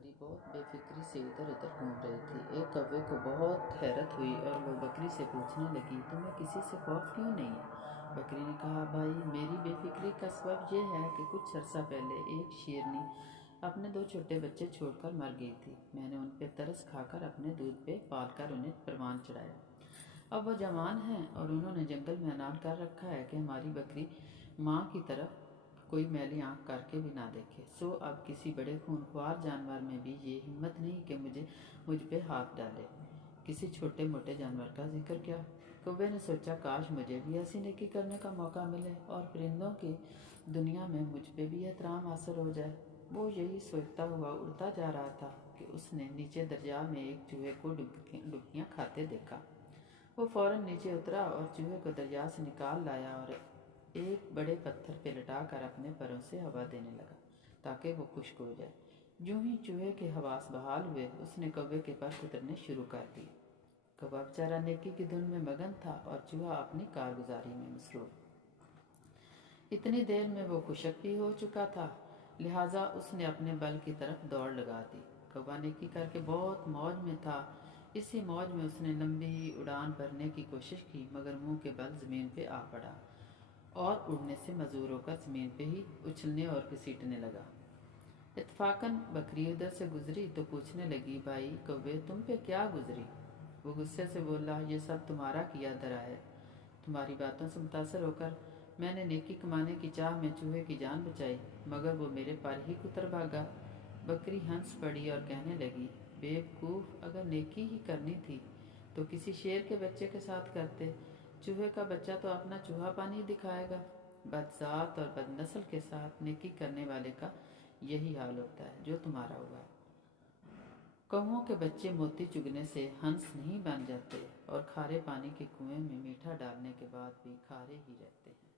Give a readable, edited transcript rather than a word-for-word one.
بکری بہت بے فکری سے ادھر ادھر گھوم رہی تھی۔ ایک کوے کو بہت حیرت ہوئی اور وہ بکری سے پوچھنے لگی، تمہیں کسی سے خوف کیوں نہیں ہے؟ بکری نے کہا، بھائی، میری بے فکری کا سبب یہ ہے کہ کچھ عرصہ پہلے ایک شیرنی اپنے 2 چھوٹے بچے چھوڑ کر مر گئی تھی۔ میں نے ان پہ ترس کھا کر اپنے دودھ پہ پال کر انہیں پروان چڑھایا۔ اب وہ جوان ہیں اور انہوں نے جنگل میں اعلان کر رکھا ہے کہ ہماری بکری ماں کی طرف کوئی میلی آنکھ کر کے بھی نہ دیکھے۔ سو اب کسی بڑے خونخوار جانور میں بھی یہ ہمت نہیں کہ مجھ پہ ہاتھ ڈالے۔ کسی چھوٹے موٹے جانور کا ذکر کیا؟ کوے نے سوچا، کاش مجھے بھی ایسی نیکی کرنے کا موقع ملے اور پرندوں کی دنیا میں مجھ پہ بھی احترام حاصل ہو جائے۔ وہ یہی سوچتا ہوا اڑتا جا رہا تھا کہ اس نے نیچے دریا میں ایک چوہے کو ڈبکیاں کھاتے دیکھا۔ وہ فوراً نیچے اترا اور چوہے کو دریا سے نکال لایا اور ایک بڑے پتھر پہ لٹا کر اپنے پروں سے ہوا دینے لگا تاکہ وہ خشک ہو جائے۔ جوں ہی چوہے کے حواس بحال ہوئے، اس نے کوے کے پر اترنے شروع کر دیے۔ کوہ بیچارہ نیکی کی دھن میں مگن تھا اور چوہا اپنی کارگزاری میں مصروف۔ اتنی دیر میں وہ خشک بھی ہو چکا تھا، لہٰذا اس نے اپنے بل کی طرف دوڑ لگا دی۔ کوہ نیکی کر کے بہت موج میں تھا۔ اسی موج میں اس نے لمبی اڑان بھرنے کی کوشش کی، مگر منہ کے بل زمین پہ آ پڑا اور اڑنے سے معذور ہو کر زمین پہ ہی اچھلنے اور گھسیٹنے لگا۔ اتفاقاً بکری ادھر سے گزری تو پوچھنے لگی، بھائی کوے، تم پہ کیا گزری؟ وہ غصے سے بولا، یہ سب تمہارا کیا دھرا ہے۔ تمہاری باتوں سے متاثر ہو کر میں نے نیکی کمانے کی چاہ میں چوہے کی جان بچائی، مگر وہ میرے پر ہی کتر بھاگا۔ بکری ہنس پڑی اور کہنے لگی، بے وقوف، اگر نیکی ہی کرنی تھی تو کسی شیر کے بچے کے ساتھ کرتے۔ چوہے کا بچہ تو اپنا چوہا پانی دکھائے گا۔ بدذات اور بد نسل کے ساتھ نیکی کرنے والے کا یہی حال ہوتا ہے جو تمہارا ہوا ہے۔ کووں کے بچے موتی چگنے سے ہنس نہیں بن جاتے اور کھارے پانی کے کنویں میں میٹھا ڈالنے کے بعد بھی کھارے ہی رہتے ہیں۔